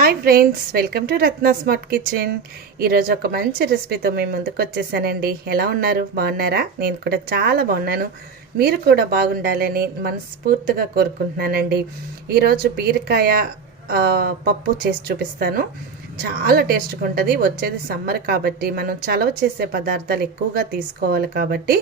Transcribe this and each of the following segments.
Hi friends, welcome to Ratna smart kitchen. ఈరోజు ఒక మంచి రెసిపీతో మేము ముందుకు వచ్చేసానండి. ఎలా ఉన్నారు? బాగున్నారా? నేను కూడా చాలా బాగున్నాను. మీరు కూడా బాగుండాలని మనస్ఫూర్తిగా కోరుకుంటున్నానండి. ఈరోజు బీరకాయ పప్పు చేసి చూపిస్తాను. చాలా టేస్ట్గా ఉంటుంది. వచ్చేది సమ్మర్ కాబట్టి మనం చలవ చేసే పదార్థాలు ఎక్కువగా తీసుకోవాలి కాబట్టి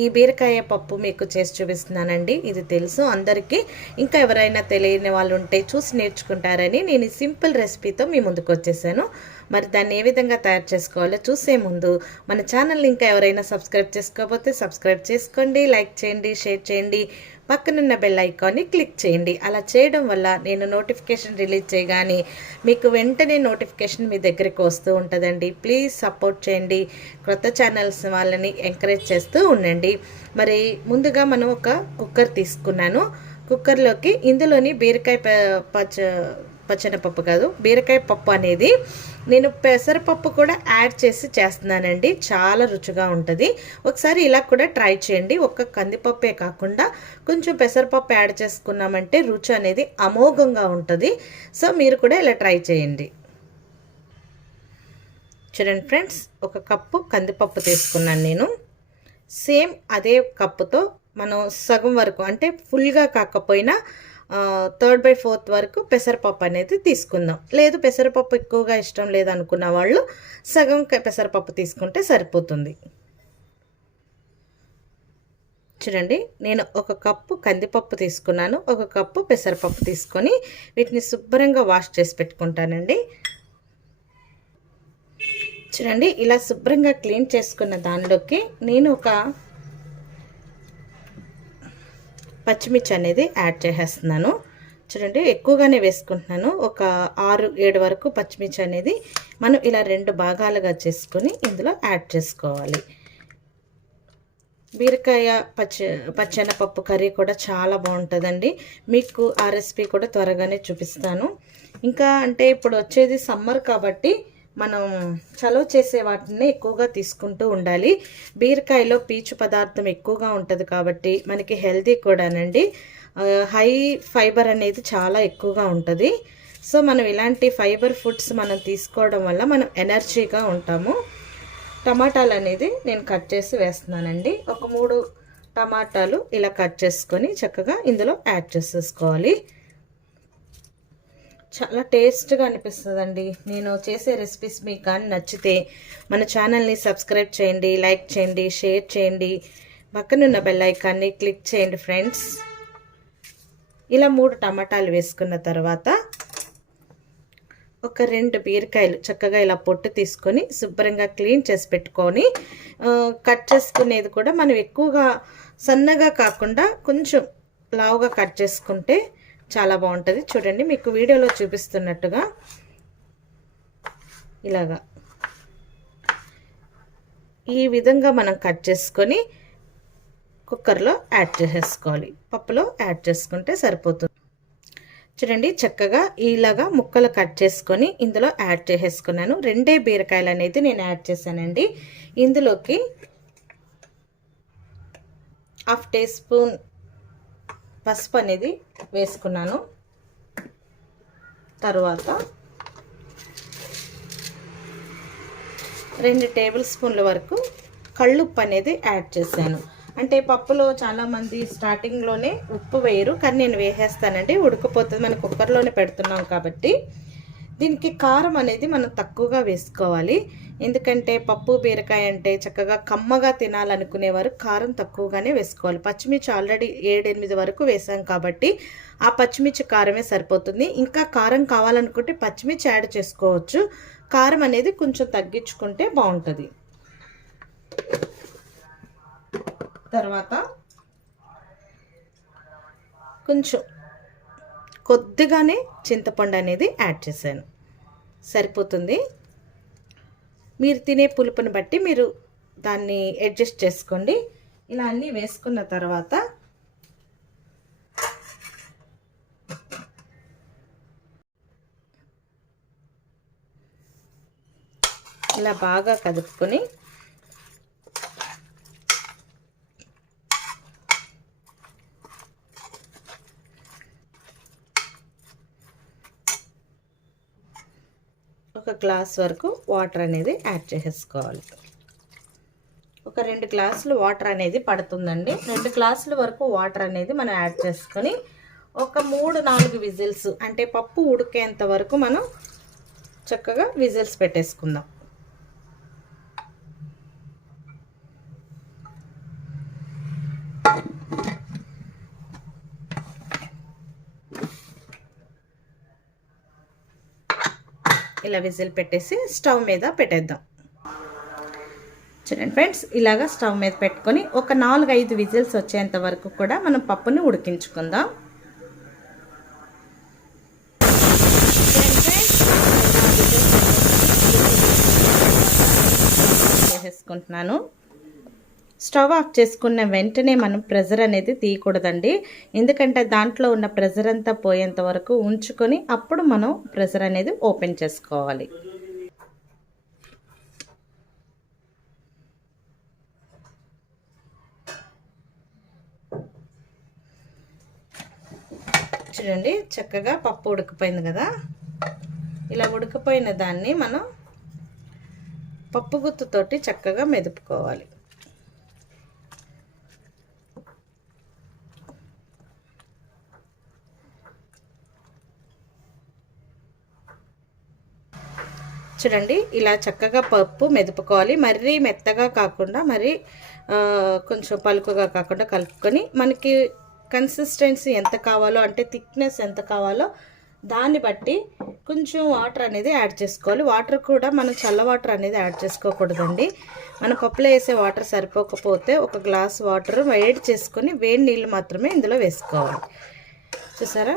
ఈ బీరకాయ పప్పు మీకు చేసి చూపిస్తున్నానండి. ఇది తెలుసు అందరికీ, ఇంకా ఎవరైనా తెలియని వాళ్ళు ఉంటే చూసి నేర్చుకుంటారని నేను ఈ సింపుల్ రెసిపీతో మీ ముందుకు వచ్చేసాను. మరి దాన్ని ఏ విధంగా తయారు చేసుకోవాలో చూసే ముందు మన ఛానల్ని ఇంకా ఎవరైనా సబ్స్క్రైబ్ చేసుకోకపోతే సబ్స్క్రైబ్ చేసుకోండి, లైక్ చేయండి, షేర్ చేయండి, పక్కనున్న బెల్ ఐకాన్ని క్లిక్ చేయండి. అలా చేయడం వల్ల నేను నోటిఫికేషన్ రిలీజ్ చేయగానే మీకు వెంటనే నోటిఫికేషన్ మీ దగ్గరికి వస్తూ ఉంటుందండి. ప్లీజ్ సపోర్ట్ చేయండి. కొత్త ఛానల్స్ వాళ్ళని ఎంకరేజ్ చేస్తూ ఉండండి. మరి ముందుగా మనం ఒక కుక్కర్ తీసుకున్నాను. కుక్కర్లోకి ఇందులోని బీరకాయ పచ్చనపప్పు కాదు, బీరకాయ పప్పు అనేది నేను పెసరపప్పు కూడా యాడ్ చేసి చేస్తున్నానండి. చాలా రుచిగా ఉంటుంది. ఒకసారి ఇలా కూడా ట్రై చేయండి. ఒక్క కందిపప్పే కాకుండా కొంచెం పెసరపప్పు యాడ్ చేసుకున్నామంటే రుచి అనేది అమోఘంగా ఉంటుంది. సో మీరు కూడా ఇలా ట్రై చేయండి. చూడండి ఫ్రెండ్స్, ఒక కప్పు కందిపప్పు తీసుకున్నాను నేను. సేమ్ అదే కప్పుతో మనం సగం వరకు, అంటే ఫుల్గా కాకపోయినా 3/4 వరకు పెసరపప్పు అనేది తీసుకుందాం. లేదు పెసరపప్పు ఎక్కువగా ఇష్టం లేదనుకున్న వాళ్ళు సగం పెసరపప్పు తీసుకుంటే సరిపోతుంది. చూడండి, నేను ఒక కప్పు కందిపప్పు తీసుకున్నాను, ఒక కప్పు పెసరపప్పు తీసుకొని వీటిని శుభ్రంగా వాష్ చేసి పెట్టుకుంటానండి. చూడండి, ఇలా శుభ్రంగా క్లీన్ చేసుకున్న దానిలోకి నేను ఒక పచ్చిమిర్చి అనేది యాడ్ చేసేస్తున్నాను. చూడండి, ఎక్కువగానే వేసుకుంటున్నాను. ఒక 6-7 వరకు పచ్చిమిర్చి అనేది మనం ఇలా 2 భాగాలుగా చేసుకొని ఇందులో యాడ్ చేసుకోవాలి. బీరకాయ పచ్చెనపప్పు కర్రీ కూడా చాలా బాగుంటుందండి. మీకు ఆ రెసిపీ కూడా త్వరగానే చూపిస్తాను. ఇంకా అంటే ఇప్పుడు వచ్చేది సమ్మర్ కాబట్టి మనం చలువ చేసే వాటిని ఎక్కువగా తీసుకుంటూ ఉండాలి. బీరకాయలో పీచు పదార్థం ఎక్కువగా ఉంటుంది కాబట్టి మనకి హెల్తీ కూడానండి. హై ఫైబర్ అనేది చాలా ఎక్కువగా ఉంటుంది. సో మనం ఇలాంటి ఫైబర్ ఫుడ్స్ మనం తీసుకోవడం వల్ల మనం ఎనర్జీగా ఉంటాము. టమాటాలు అనేది నేను కట్ చేసి వేస్తున్నానండి. ఒక 3 టమాటాలు ఇలా కట్ చేసుకొని చక్కగా ఇందులో యాడ్ చేసేసుకోవాలి. చాలా టేస్ట్గా అనిపిస్తుందండి. నేను చేసే రెసిపీస్ మీకు కానీ నచ్చితే మన ఛానల్ని సబ్స్క్రైబ్ చేయండి, లైక్ చేయండి, షేర్ చేయండి, పక్కనున్న బెల్ ఐకాన్ని క్లిక్ చేయండి ఫ్రెండ్స్. ఇలా 3 టమాటాలు వేసుకున్న తర్వాత ఒక 2 బీరకాయలు చక్కగా ఇలా పొట్టు తీసుకొని శుభ్రంగా క్లీన్ చేసి పెట్టుకొని కట్ చేసుకునేది కూడా మనం ఎక్కువగా సన్నగా కాకుండా కొంచెం లావుగా కట్ చేసుకుంటే చాలా బాగుంటుంది. చూడండి, మీకు వీడియోలో చూపిస్తున్నట్టుగా ఇలాగా ఈ విధంగా మనం కట్ చేసుకొని కుక్కర్లో యాడ్ చేసేసుకోవాలి. పప్పులో యాడ్ చేసుకుంటే సరిపోతుంది. చూడండి, చక్కగా ఇలాగా ముక్కలు కట్ చేసుకొని ఇందులో యాడ్ చేసేసుకున్నాను. 2 బీరకాయలు అనేది నేను యాడ్ చేశానండి. ఇందులోకి 1/2 టీ స్పూన్ పసుపు అనేది వేసుకున్నాను. తర్వాత 2 టేబుల్ స్పూన్ల వరకు కళ్ళుప్పు అనేది యాడ్ చేశాను. అంటే పప్పులో చాలామంది స్టార్టింగ్లోనే ఉప్పు వేయరు, కానీ నేను వేసేస్తానండి. ఉడికిపోతుంది, మనం కుక్కర్లోనే పెడుతున్నాం కాబట్టి. దీనికి కారం అనేది మనం తక్కువగా వేసుకోవాలి. ఎందుకంటే పప్పు బీరకాయ అంటే చక్కగా కమ్మగా తినాలనుకునేవారు కారం తక్కువగానే వేసుకోవాలి. పచ్చిమిర్చి ఆల్రెడీ 7-8 వరకు వేసాం కాబట్టి ఆ పచ్చిమిర్చి కారమే సరిపోతుంది. ఇంకా కారం కావాలనుకుంటే పచ్చిమిర్చి యాడ్ చేసుకోవచ్చు. కారం అనేది కొంచెం తగ్గించుకుంటే బాగుంటుంది. తర్వాత కొంచెం కొద్దిగానే చింతపండు అనేది యాడ్ చేశాను, సరిపోతుంది. మీరు తినే పులుపుని బట్టి మీరు దాన్ని అడ్జస్ట్ చేసుకోండి. ఇలా అన్నీ వేసుకున్న తర్వాత ఇలా బాగా కదుపుకొని ఒక గ్లాస్ వరకు వాటర్ అనేది యాడ్ చేసేసుకోవాలి. ఒక 2 గ్లాసులు వాటర్ అనేది పడుతుందండి. 2 గ్లాసుల వరకు వాటర్ అనేది మనం యాడ్ చేసుకొని ఒక 3-4 విజిల్స్ అంటే పప్పు ఉడికేంత వరకు మనం చక్కగా విజిల్స్ పెట్టేసుకుందాం. ఇలా విజిల్ పెట్టేసి స్టవ్ మీద పెట్టేద్దాం. చూడండి ఫ్రెండ్స్, ఇలాగా స్టవ్ మీద పెట్టుకొని ఒక 4-5 విజిల్స్ వచ్చేంత వరకు కూడా మనం పప్పుని ఉడికించుకుందాం. చేసేసుకుంటున్నాను. స్టవ్ ఆఫ్ చేసుకున్న వెంటనే మనం ప్రెజర్ అనేది తీయకూడదండి. ఎందుకంటే దాంట్లో ఉన్న ప్రెజర్ అంతా పోయేంత వరకు ఉంచుకొని అప్పుడు మనం ప్రెజర్ అనేది ఓపెన్ చేసుకోవాలి. చూడండి, చక్కగా పప్పు ఉడికిపోయింది కదా. ఇలా ఉడికిపోయిన దాన్ని మనం పప్పు గుత్తుతోటి చక్కగా మెదుపుకోవాలి. చూడండి, ఇలా చక్కగా పప్పు మెదుపుకోవాలి. మరీ మెత్తగా కాకుండా మరీ కొంచెం పలుకుగా కాకుండా కలుపుకొని మనకి కన్సిస్టెన్సీ ఎంత కావాలో అంటే థిక్నెస్ ఎంత కావాలో దాన్ని బట్టి కొంచెం వాటర్ అనేది యాడ్ చేసుకోవాలి. వాటర్ కూడా మనం చల్ల వాటర్ అనేది యాడ్ చేసుకోకూడదండి. మన పప్పులో వేసే వాటర్ సరిపోకపోతే ఒక గ్లాస్ వాటర్ వేడి చేసుకొని వేడి నీళ్ళు మాత్రమే ఇందులో వేసుకోవాలి. చూసారా,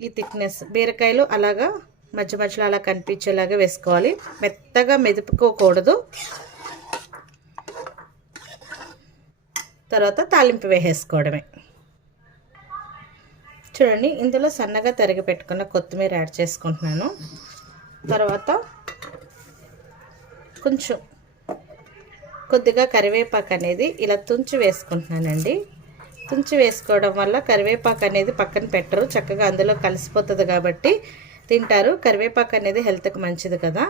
ఈ థిక్నెస్ బీరకాయలు అలాగా మధ్య మధ్యలో అలా కనిపించేలాగా వేసుకోవాలి. మెత్తగా మెదుపుకోకూడదు. తర్వాత తాలింపు వేసేసుకోవడమే. చూడండి, ఇందులో సన్నగా తరిగి పెట్టుకున్న కొత్తిమీర యాడ్ చేసుకుంటున్నాను. తర్వాత కొద్దిగా కరివేపాకు అనేది ఇలా తుంచి వేసుకుంటున్నానండి. తుంచి వేసుకోవడం వల్ల కరివేపాకు అనేది పక్కన పెట్టరు, చక్కగా అందులో కలిసిపోతుంది కాబట్టి తింటారు. కరివేపాకు అనేది హెల్త్కి మంచిది కదా.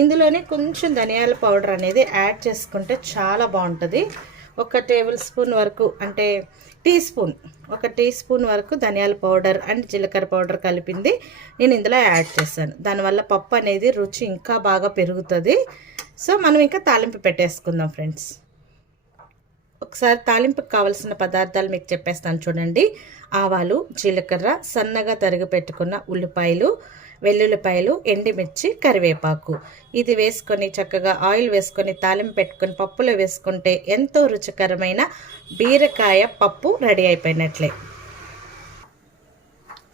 ఇందులోనే కొంచెం ధనియాల పౌడర్ అనేది యాడ్ చేసుకుంటే చాలా బాగుంటుంది. ఒక టేబుల్ స్పూన్ వరకు అంటే ఒక టీ స్పూన్ వరకు ధనియాల పౌడర్ అండ్ జీలకర్ర పౌడర్ కలిపింది నేను ఇందులో యాడ్ చేశాను. దానివల్ల పప్పు అనేది రుచి ఇంకా బాగా పెరుగుతుంది. సో మనం ఇంకా తాలింపు పెట్టేసుకుందాం ఫ్రెండ్స్. ఒకసారి తాలింపుకి కావాల్సిన పదార్థాలు మీకు చెప్పేస్తాను చూడండి. ఆవాలు, జీలకర్ర, సన్నగా తరిగి పెట్టుకున్న ఉల్లిపాయలు, వెల్లుల్లిపాయలు, ఎండుమిర్చి, కరివేపాకు. ఇది వేసుకొని చక్కగా ఆయిల్ వేసుకొని తాలింపు పెట్టుకొని పప్పులో వేసుకుంటే ఎంతో రుచికరమైన బీరకాయ పప్పు రెడీ అయిపోయినట్లే.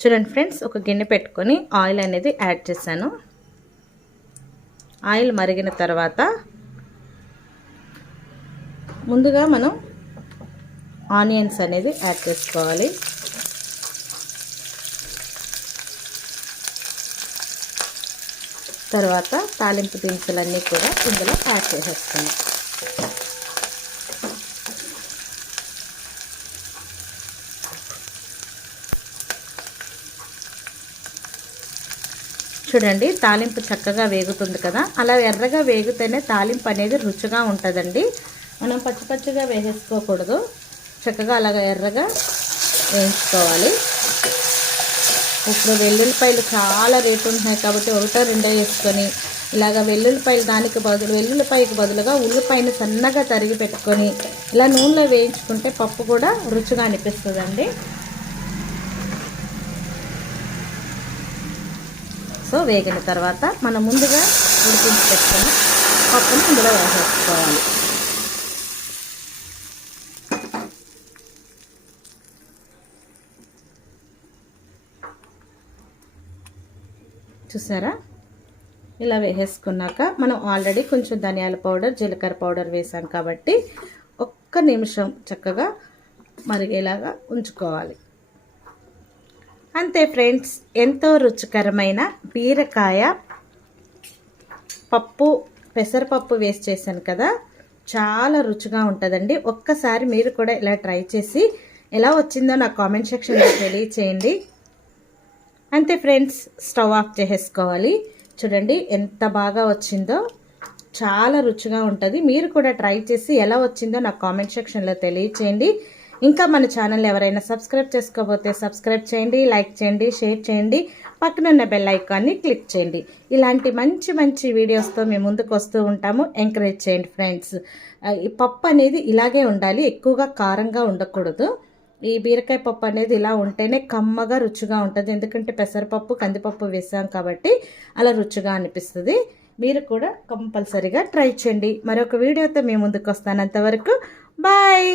చూడండి ఫ్రెండ్స్, ఒక గిన్నె పెట్టుకొని ఆయిల్ అనేది యాడ్ చేశాను. ఆయిల్ మరిగిన తర్వాత ముందుగా మనం ఆనియన్స్ అనేది యాడ్ చేసుకోవాలి. తర్వాత తాలింపు దినుసులన్నీ కూడా ఇందులో యాడ్ చేసేస్తాను. చూడండి, తాలింపు చక్కగా వేగుతుంది కదా. అలా ఎర్రగా వేగితేనే తాలింపు అనేది రుచిగా ఉంటుందండి. మనం పచ్చిగా వేసేసుకోకూడదు. చక్కగా అలాగ ఎర్రగా వేయించుకోవాలి. ఇప్పుడు వెల్లుల్లిపాయలు చాలా రేటు ఉంటున్నాయి కాబట్టి 1-2 వేసుకొని ఇలాగ వెల్లుల్లిపాయకి బదులుగా ఉల్లిపాయను సన్నగా తరిగి పెట్టుకొని ఇలా నూనెలో వేయించుకుంటే పప్పు కూడా రుచిగా అనిపిస్తుందండి. సో వేగిన తర్వాత మనం ముందుగా ఉడికించి పెట్టుకొని పప్పును ఇందులో వేసేసుకోవాలి. చూసారా, ఇలా వేసేసుకున్నాక మనం ఆల్రెడీ కొంచెం ధనియాల పౌడర్, జీలకర్ర పౌడర్ వేసాం కాబట్టి 1 నిమిషం చక్కగా మరిగేలాగా ఉంచుకోవాలి. అంతే ఫ్రెండ్స్, ఎంతో రుచికరమైన బీరకాయ పప్పు, పెసరపప్పు వేసి చేశాను కదా, చాలా రుచిగా ఉంటుందండి. ఒక్కసారి మీరు కూడా ఇలా ట్రై చేసి ఎలా వచ్చిందో నా కామెంట్ సెక్షన్లో తెలియచేయండి. అంతే ఫ్రెండ్స్, స్టవ్ ఆఫ్ చేసేసుకోవాలి. చూడండి ఎంత బాగా వచ్చిందో, చాలా రుచిగా ఉంటుంది. మీరు కూడా ట్రై చేసి ఎలా వచ్చిందో నాకు కామెంట్ సెక్షన్లో తెలియచేయండి. ఇంకా మన ఛానల్ ఎవరైనా సబ్స్క్రైబ్ చేసుకోకపోతే సబ్స్క్రైబ్ చేయండి, లైక్ చేయండి, షేర్ చేయండి, పక్కనున్న బెల్ ఐకాన్ని క్లిక్ చేయండి. ఇలాంటి మంచి మంచి వీడియోస్తో మేము ముందుకు వస్తూ ఉంటాము. ఎంకరేజ్ చేయండి ఫ్రెండ్స్. ఈ పప్పు అనేది ఇలాగే ఉండాలి, ఎక్కువగా కారంగా ఉండకూడదు. ఈ బీరకాయ పప్పు అనేది ఇలా ఉంటేనే కమ్మగా రుచిగా ఉంటుంది. ఎందుకంటే పెసరపప్పు కందిపప్పు వేసాం కాబట్టి అలా రుచిగా అనిపిస్తుంది. మీరు కూడా కంపల్సరీగా ట్రై చేయండి. మరొక వీడియోతో మేము ముందుకు వస్తాను. అంతవరకు బాయ్.